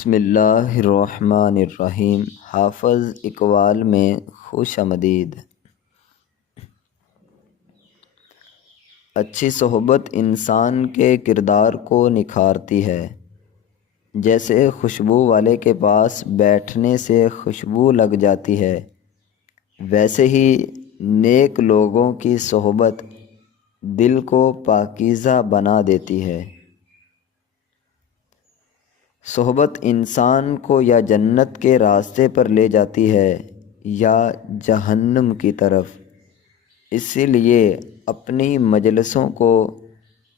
بسم اللہ الرحمن الرحیم۔ حافظ اقبال میں خوش آمدید۔ اچھی صحبت انسان کے کردار کو نکھارتی ہے۔ جیسے خوشبو والے کے پاس بیٹھنے سے خوشبو لگ جاتی ہے، ویسے ہی نیک لوگوں کی صحبت دل کو پاکیزہ بنا دیتی ہے۔ صحبت انسان کو یا جنت کے راستے پر لے جاتی ہے یا جہنم کی طرف۔ اسی لیے اپنی مجلسوں کو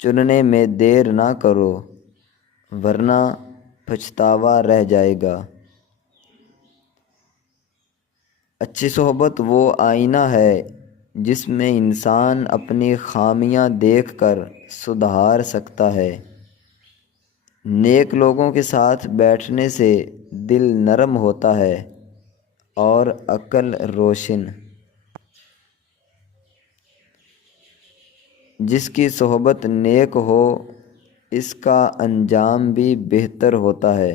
چننے میں دیر نہ کرو، ورنہ پچھتاوا رہ جائے گا۔ اچھی صحبت وہ آئینہ ہے جس میں انسان اپنی خامیاں دیکھ کر سدھار سکتا ہے۔ نیک لوگوں کے ساتھ بیٹھنے سے دل نرم ہوتا ہے اور عقل روشن۔ جس کی صحبت نیک ہو، اس کا انجام بھی بہتر ہوتا ہے،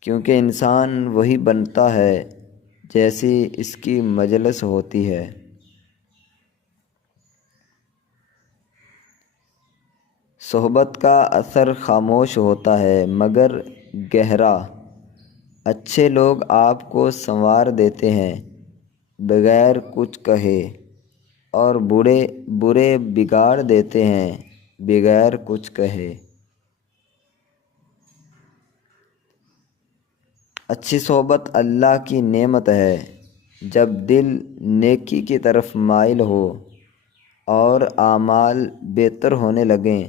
کیونکہ انسان وہی بنتا ہے جیسی اس کی مجلس ہوتی ہے۔ صحبت کا اثر خاموش ہوتا ہے مگر گہرا۔ اچھے لوگ آپ کو سنوار دیتے ہیں بغیر کچھ کہے، اور برے بگاڑ دیتے ہیں بغیر کچھ کہے۔ اچھی صحبت اللہ کی نعمت ہے۔ جب دل نیکی کی طرف مائل ہو اور اعمال بہتر ہونے لگیں،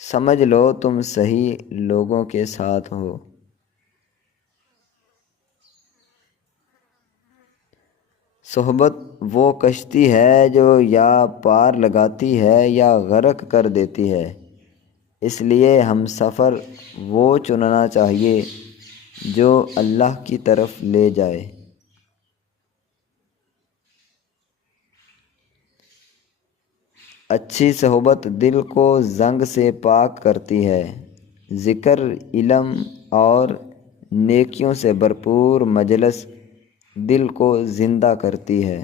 سمجھ لو تم صحیح لوگوں کے ساتھ ہو۔ صحبت وہ کشتی ہے جو یا پار لگاتی ہے یا غرق کر دیتی ہے، اس لیے ہم سفر وہ چننا چاہیے جو اللہ کی طرف لے جائے۔ اچھی صحبت دل کو زنگ سے پاک کرتی ہے۔ ذکر، علم اور نیکیوں سے بھرپور مجلس دل کو زندہ کرتی ہے۔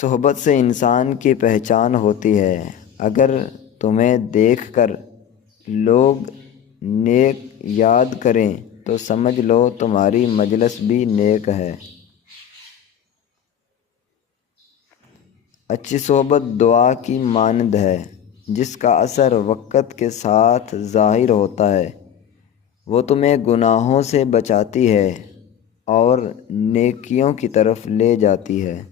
صحبت سے انسان کی پہچان ہوتی ہے۔ اگر تمہیں دیکھ کر لوگ نیک یاد کریں تو سمجھ لو تمہاری مجلس بھی نیک ہے۔ اچھی صحبت دعا کی مانند ہے، جس کا اثر وقت کے ساتھ ظاہر ہوتا ہے۔ وہ تمہیں گناہوں سے بچاتی ہے اور نیکیوں کی طرف لے جاتی ہے۔